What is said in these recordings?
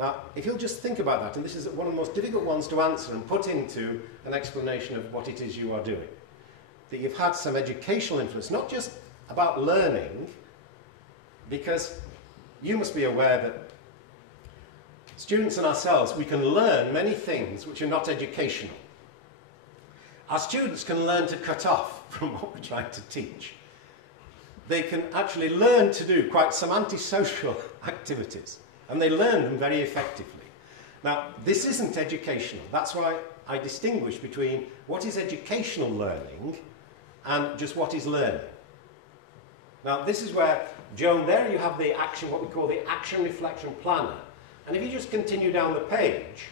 Now, if you'll just think about that, and this is one of the most difficult ones to answer and put into an explanation of what it is you are doing, that you've had some educational influence, not just about learning, because you must be aware that students and ourselves, we can learn many things which are not educational. Our students can learn to cut off from what we're trying to teach. They can actually learn to do quite some antisocial activities, and they learn them very effectively. Now, this isn't educational. That's why I distinguish between what is educational learning and just what is learning. Now, this is where, Joan, there you have the action, what we call the action reflection planner. And if you just continue down the page,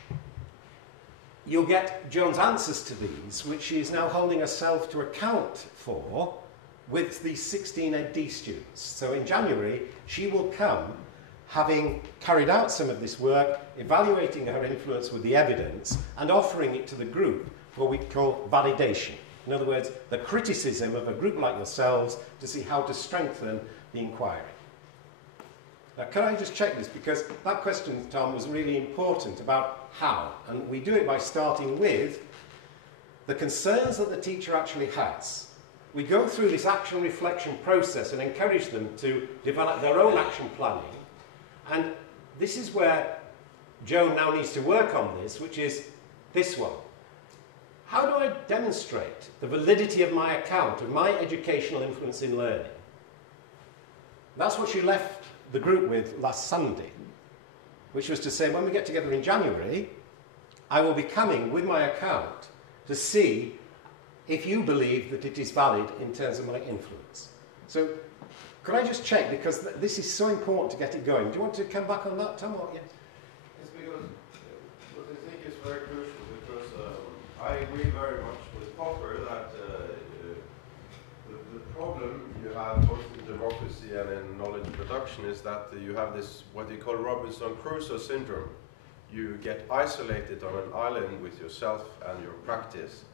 you'll get Joan's answers to these, which she is now holding herself to account for with these 16 Ed D students. So in January, she will come having carried out some of this work, evaluating her influence with the evidence, and offering it to the group for what we call validation. In other words, the criticism of a group like yourselves to see how to strengthen the inquiry. Now, can I just check this? Because that question, Tom, was really important about how. And we do it by starting with the concerns that the teacher actually has. We go through this action reflection process and encourage them to develop their own action planning. And this is where Joan now needs to work on this, which is this one. How do I demonstrate the validity of my account of my educational influence in learning? That's what she left the group with last Sunday, which was to say, when we get together in January, I will be coming with my account to see if you believe that it is valid in terms of my influence. So, could I just check, because this is so important to get it going. Do you want to come back on that, Tom? Or, yeah? It's because what I think is very crucial, because I agree very much with Popper that the problem you have both in democracy and in knowledge production is that you have this, what you call Robinson Crusoe syndrome. You get isolated on an island with yourself and your practice.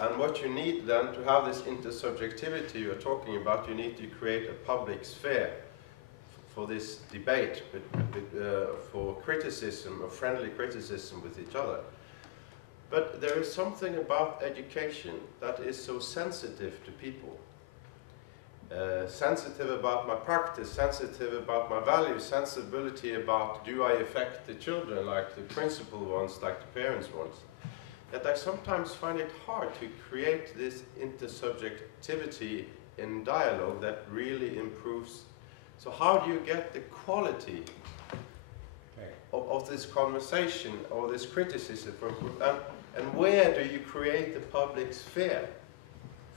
And what you need then to have this intersubjectivity you're talking about, you need to create a public sphere for this debate, for criticism, a friendly criticism with each other. But there is something about education that is so sensitive to people. Sensitive about my practice, sensitive about my values, sensibility about do I affect the children like the principal ones, like the parents ones. That I sometimes find it hard to create this intersubjectivity in dialogue that really improves. So how do you get the quality of this conversation or this criticism from group? And where do you create the public sphere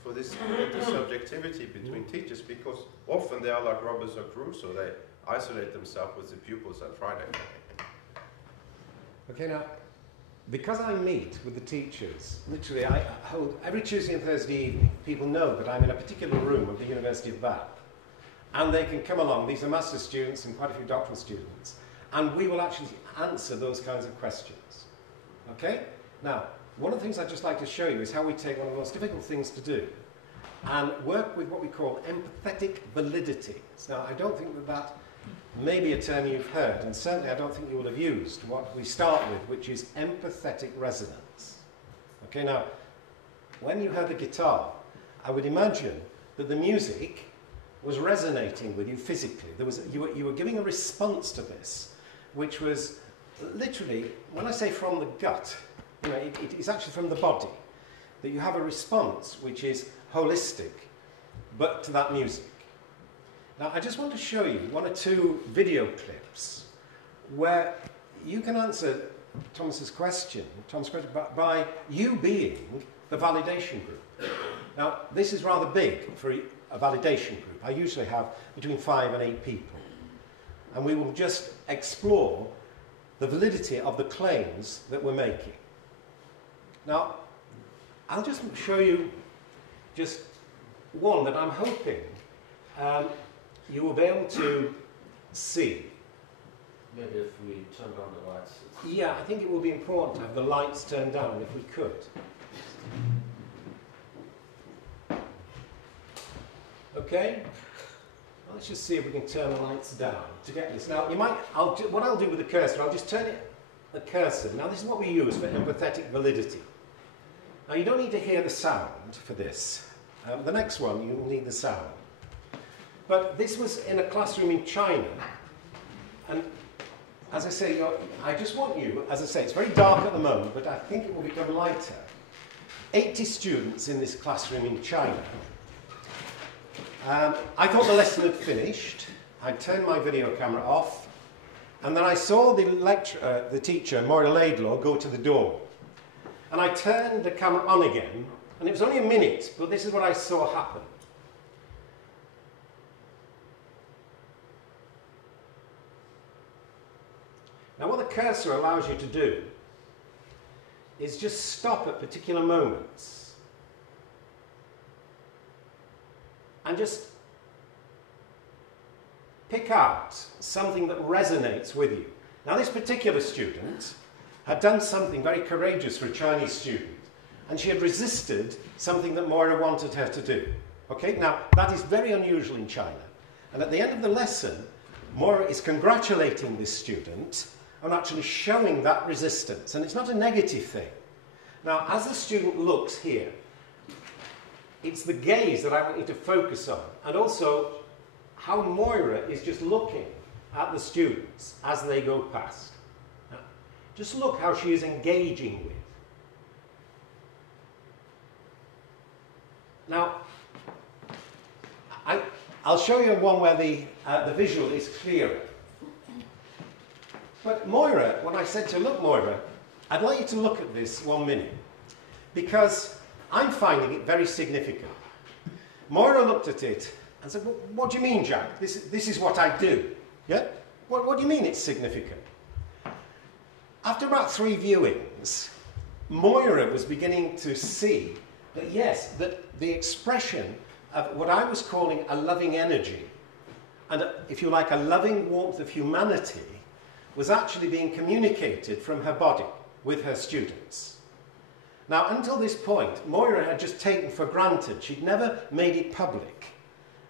for this intersubjectivity between teachers? Because often they are like Robinson Crusoe, they isolate themselves with the pupils on Friday. Okay, now, because I meet with the teachers, literally I hold every Tuesday and Thursday evening, people know that I'm in a particular room of the University of Bath, and they can come along. These are master's students and quite a few doctoral students, and we will actually answer those kinds of questions. Okay? Now, one of the things I'd just like to show you is how we take one of the most difficult things to do and work with what we call empathetic validity. Now, I don't think that may be a term you've heard, and certainly I don't think you will have used what we start with, which is empathetic resonance. Okay, now, when you heard the guitar, I would imagine that the music was resonating with you physically. You were giving a response to this, which was literally, when I say from the gut, you know, it is actually from the body, that you have a response which is holistic, but to that music. Now, I just want to show you one or two video clips where you can answer Tom's question by you being the validation group. Now, this is rather big for a validation group. I usually have between 5 and 8 people. And we will just explore the validity of the claims that we're making. Now, I'll just show you just one that I'm hoping you will be able to see. Maybe if we turned on the lights. Yeah, I think it will be important to have the lights turned down if we could. Okay? Well, let's just see if we can turn the lights down to get this. Now, what I'll do with the cursor, I'll just turn the cursor. Now, this is what we use for empathetic validity. Now, you don't need to hear the sound for this. The next one, you'll need the sound. But this was in a classroom in China. And as I say, I just want you, as I say, it's very dark at the moment, but I think it will become lighter. 80 students in this classroom in China. I thought the lesson had finished. I turned my video camera off. And then I saw the teacher, Moira Laidlaw, go to the door. And I turned the camera on again. And it was only a minute, but this is what I saw happen. Now, what the cursor allows you to do is just stop at particular moments and just pick out something that resonates with you. Now, this particular student had done something very courageous for a Chinese student, and she had resisted something that Moira wanted her to do. Okay, now that is very unusual in China. And at the end of the lesson, Moira is congratulating this student on actually showing that resistance. And it's not a negative thing. Now, as the student looks here, it's the gaze that I want you to focus on. And also, how Moira is just looking at the students as they go past. Now, just look how she is engaging with. Now, I'll show you one where the visual is clearer. But Moira, when I said to her, look, Moira, I'd like you to look at this 1 minute, because I'm finding it very significant. Moira looked at it and said, well, what do you mean, Jack? This is what I do. Yeah? What do you mean it's significant? After about 3 viewings, Moira was beginning to see that, yes, that the expression of what I was calling a loving energy, and if you like, a loving warmth of humanity, was actually being communicated from her body with her students. Now, until this point, Moira had just taken for granted, she'd never made it public,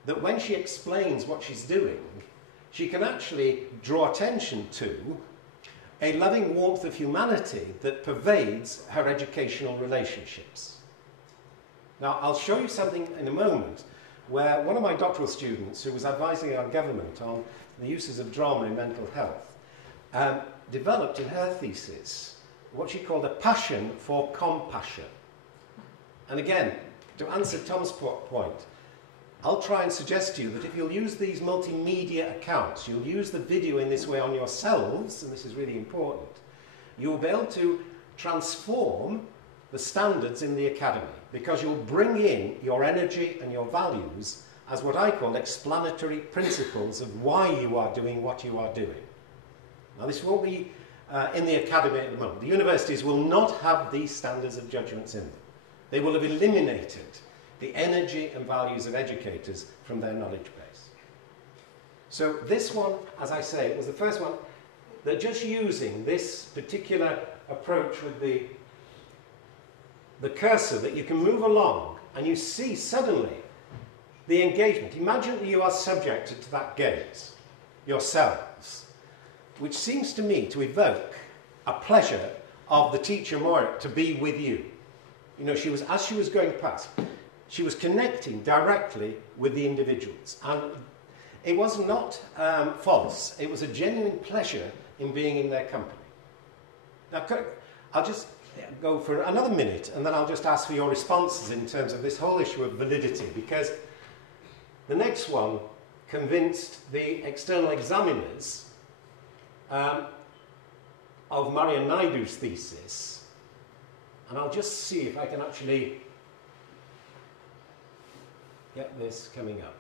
that when she explains what she's doing, she can actually draw attention to a loving warmth of humanity that pervades her educational relationships. Now, I'll show you something in a moment where one of my doctoral students, who was advising our government on the uses of drama in mental health, developed in her thesis what she called a passion for compassion. And again, to answer Tom's point, I'll try and suggest to you that if you'll use these multimedia accounts, you'll use the video in this way on yourselves, and this is really important, you'll be able to transform the standards in the academy, because you'll bring in your energy and your values as what I call explanatory principles of why you are doing what you are doing. Now, this won't be in the academy at the moment. The universities will not have these standards of judgments in them. They will have eliminated the energy and values of educators from their knowledge base. So this one, as I say, was the first one that just using this particular approach with the cursor, that you can move along and you see suddenly the engagement. Imagine that you are subjected to that gaze yourselves, which seems to me to evoke a pleasure of the teacher Moira to be with you. You know, as she was going past, she was connecting directly with the individuals. And it was not false. It was a genuine pleasure in being in their company. Now, I'll just go for another minute, and then I'll just ask for your responses in terms of this whole issue of validity, because the next one convinced the external examiners of Marian Naidu's thesis, and I'll just see if I can actually get this coming up.